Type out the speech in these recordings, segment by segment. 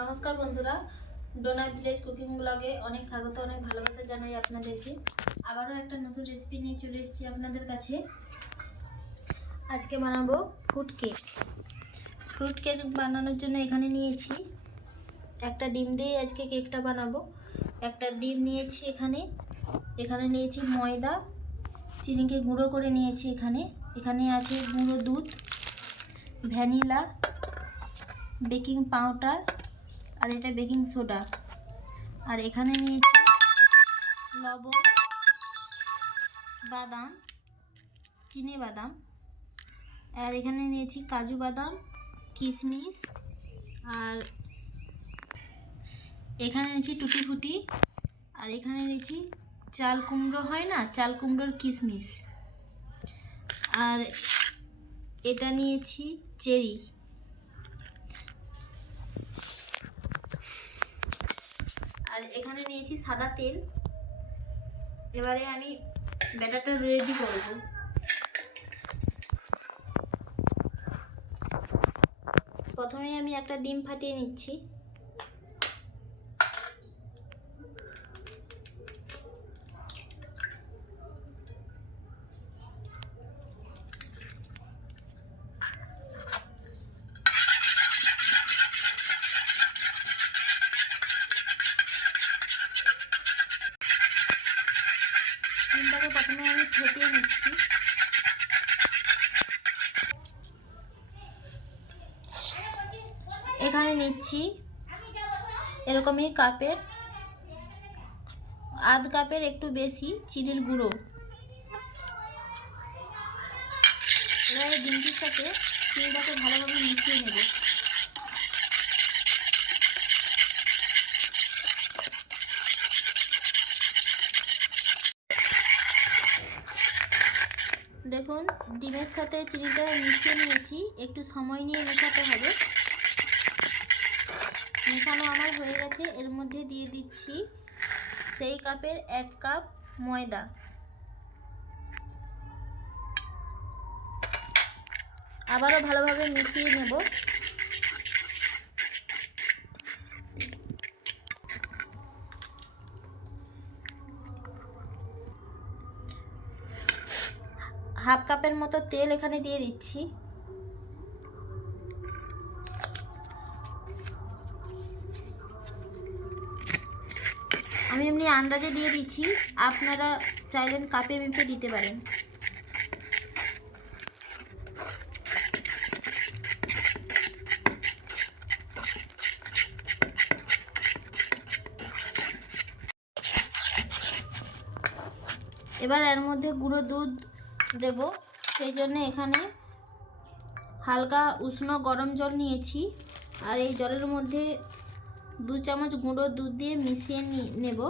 নমস্কার বন্ধুরা, Dona village cooking ব্লগে অনেক স্বাগত, অনেক ভালোবাসা জানাই আপনাদেরকে। আবারও একটা নতুন রেসিপি নিয়ে চলে এসেছি আপনাদের কাছে। আজকে বানাবো ফ্রুট কেক। ফ্রুট কেক বানানোর জন্য এখানে নিয়েছি একটা ডিম দিয়ে আজকে কেকটা বানাবো। একটা ডিম নিয়েছি, এখানে নিয়েছি ময়দা, চিনিকে গুঁড়ো করে নিয়েছি। এখানে আছে গুঁড়ো দুধ, ভ্যানিলা, বেকিং পাউডার আর এটা বেকিং সোডা। আর এখানে নিয়েছি লবণ, বাদাম, চিনি বাদাম, আর এখানে নিয়েছি কাজু বাদাম, কিশমিশ, আর এখানে নিয়েছি টুটি ফুটি, আর এখানে নিয়েছি চাল কুমড়ো হয় না, চাল কুমড়োর কিশমিশ, আর এটা নিয়েছি চেরি। আর এখানে নিয়েছি সাদা তেল। এবারে আমি ব্যাটারটা রেডি করব। প্রথমে আমি একটা ডিম ফাটিয়ে নিচ্ছি। ডিমটাকে প্রথমে আমি ফেটিয়ে নিচ্ছি। এখানে নিচ্ছি এরকমই কাপের আধ কাপের একটু বেশি চিনির গুঁড়ো। এবারে ডিমটির সাথে চিনিটাকে ভালোভাবে মিশিয়ে নেব। দেখুন, ডিমের সাথে চিনিটা মিশিয়ে নিয়েছি। একটু সময় নিয়ে মেশাতে হবে। মেশানো আমার হয়ে গেছে। এর মধ্যে দিয়ে দিচ্ছি সেই কাপের 1 কাপ ময়দা। আবারও ভালোভাবে মিশিয়ে নেব। হাফ কাপের মতো তেল এখানে দিয়ে দিচ্ছি। আমি এমনি আন্দাজে দিয়ে দিচ্ছি, আপনারা চাইলেন কাপে মেপে দিতে পারেন। এবার এর মধ্যে গুঁড়ো দুধ দেব। সেই জন্য এখানে হালকা উষ্ণ গরম জল নিয়েছি, আর এই জলের মধ্যে 2 চামচ গুঁড়ো দুধ দিয়ে মিশিয়ে নেব।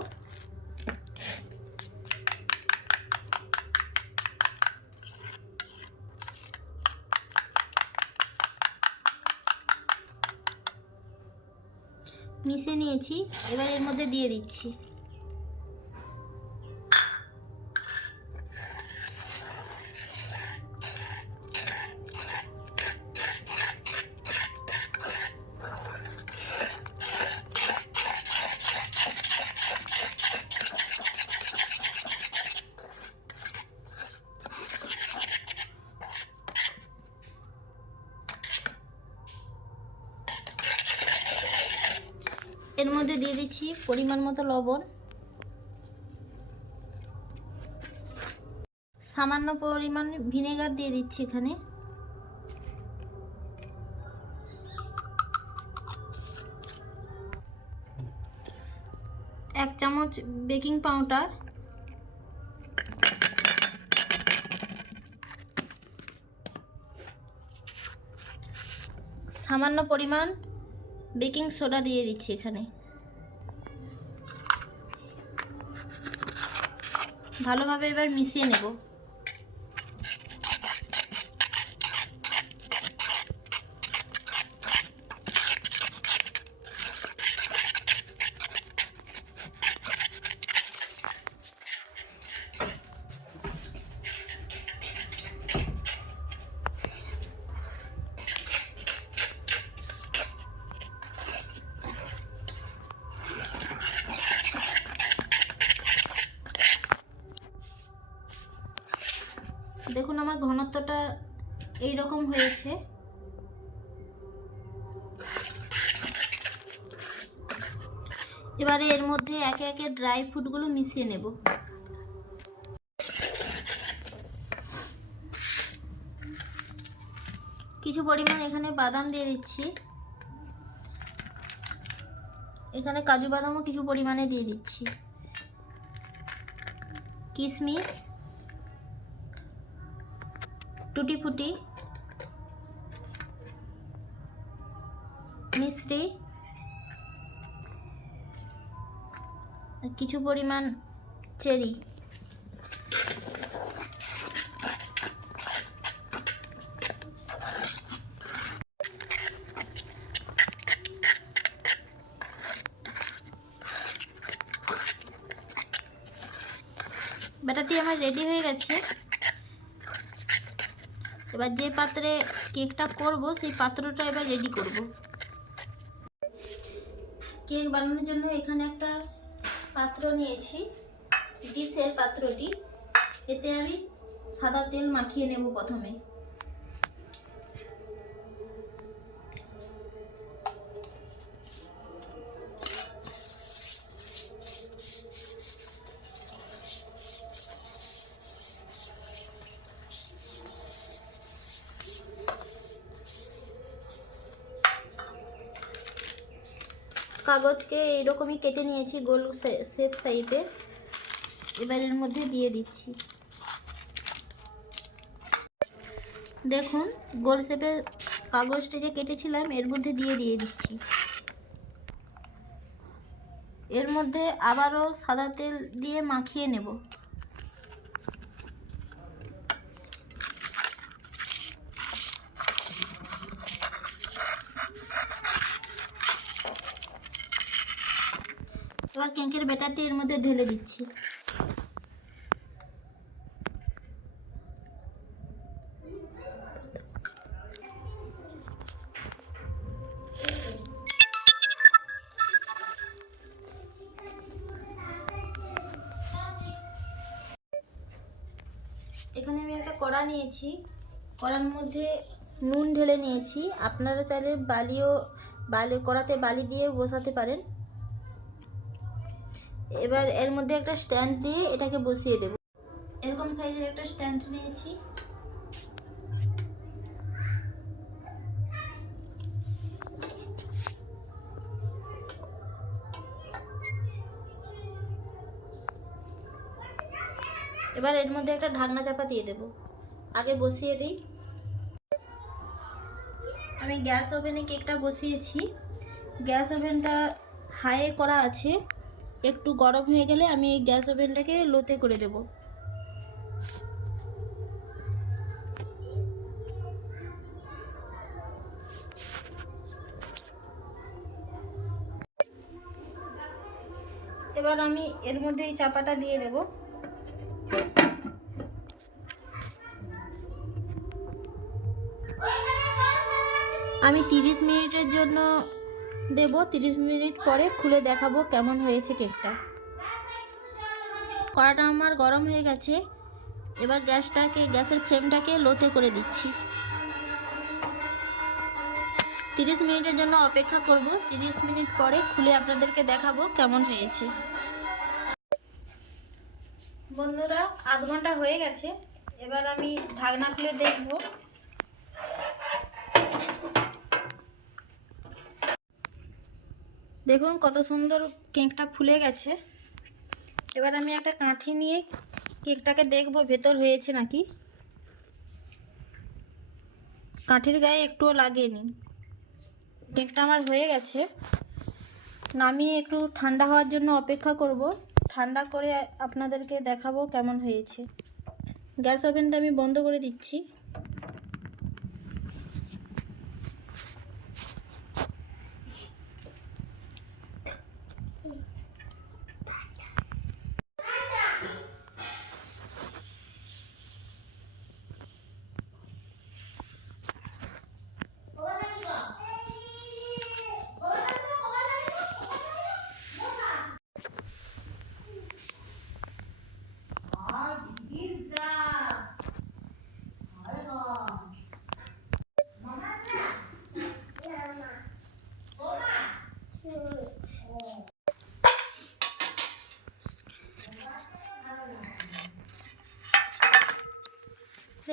মিশিয়ে নিয়েছি। এবার এর মধ্যে দিয়ে দিচ্ছি। এর মধ্যে দিয়ে দিচ্ছি পরিমাণ মতো লবণ, সামান্য পরিমাণ ভিনেগার দিয়ে দিচ্ছি এখানে, এক চামচ বেকিং পাউডার, সামান্য পরিমাণ বেকিং সোডা দিয়ে দিচ্ছি এখানে। ভালোভাবে এবার মিশিয়ে নেব। দেখুন আমার ঘনত্বটা এই রকম হয়েছে। এবারে এর মধ্যে একে একে ড্রাই ফ্রুটগুলো মিশিয়ে নেব। কিছু পরিমাণ এখানে বাদাম দিয়ে দিচ্ছি, এখানে কাজু বাদামও কিছু পরিমাণে দিয়ে দিচ্ছি, কিশমিশ, টুটি ফুটি, মিশ্রি, কিছু পরিমাণ চেরি। ব্যাটারটি আমার রেডি হয়ে গেছে। এবার যে পাত্রে কেকটা করব সেই পাত্রটা এবার রেডি করব। কেক বানানোর জন্য এখানে একটা পাত্র নিয়েছি, ডিশের পাত্রটি। এতে আমি সাদা তেল মাখিয়ে নেব প্রথমে। কাগজকে এইরকমই কেটে নিয়েছি গোল শেপ সাইজের। এবার এর মধ্যে দিয়ে দিচ্ছি। দেখুন গোল শেপের কাগজটি যে কেটেছিলাম এর মধ্যে দিয়ে দিচ্ছি। এর মধ্যে আবারও সাদা তেল দিয়ে মাখিয়ে নেব। এবার কেকের ব্যাটারটি এর মধ্যে ঢেলে দিচ্ছি। এখানে আমি একটা কড়া নিয়েছি, কড়ার মধ্যে নুন ঢেলে নিয়েছি। আপনারা চাইলে কড়াতে বালি দিয়ে বসাতে পারেন। এবার এর মধ্যে একটা স্ট্যান্ড দিয়ে এটাকে বসিয়ে দেব। এরকম সাইজের একটা স্ট্যান্ড নিয়েছি। এবার এর মধ্যে একটা ঢাকনা চাপা দিয়ে দেব। আগে বসিয়ে দিই। আমি গ্যাস ওভেনে কেকটা বসিয়েছি। গ্যাস ওভেনটা হাইয়ে করা আছে। একটু গরম হয়ে গেলে আমি এই গ্যাস ওভেনটাকে লোতে করে দেব। এবার আমি এর মধ্যে এই চাপাটা দিয়ে দেব। আমি 30 মিনিটের জন্য দেব। 30 মিনিট পরে খুলে দেখাবো কেমন হয়েছে কেকটা। কড়াটা আমার গরম হয়ে গেছে। এবার গ্যাসের ফ্লেমটাকে লোতে করে দিচ্ছি। 30 মিনিটের জন্য অপেক্ষা করব। 30 মিনিট পরে খুলে আপনাদেরকে দেখাবো কেমন হয়েছে। বন্ধুরা, আধ ঘন্টা হয়ে গেছে। এবার আমি ঢাকনা খুলে দেখব। দেখুন কত সুন্দর কেকটা ফুলে গেছে। এবার আমি একটা কাঠি নিয়ে কেকটাকে দেখব ভেতর হয়েছে নাকি। কাঠির গায়ে একটুও লাগেনি। কেকটা আমার হয়ে গেছে। নামিয়ে একটু ঠান্ডা হওয়ার জন্য অপেক্ষা করব। ঠান্ডা করে আপনাদেরকে দেখাবো কেমন হয়েছে। গ্যাস ওভেনটা আমি বন্ধ করে দিচ্ছি।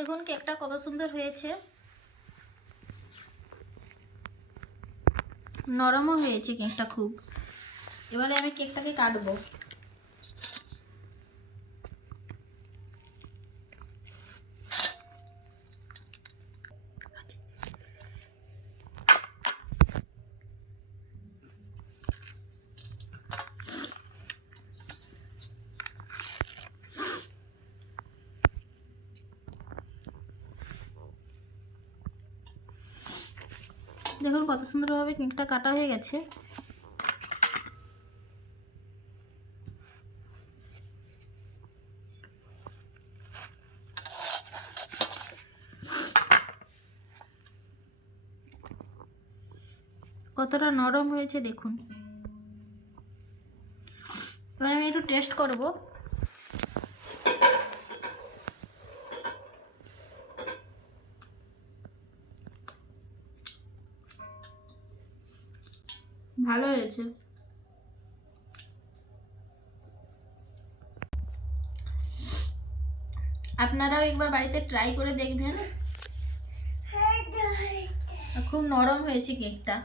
দেখুন কেকটা কত সুন্দর হয়েছে, নরমও হয়েছে কেকটা খুব। এবারে আমি কেকটাকে কাটবো। দেখুন কত সুন্দরভাবে কেকটা কাটা হয়ে গেছে। কতটা নরম হয়েছে দেখুন। এবার আমি একটু টেস্ট করব। ভালো হয়েছে। আপনারাও একবার বাড়িতে ট্রাই করে দেখবেন। খুব নরম হয়েছে কেকটা।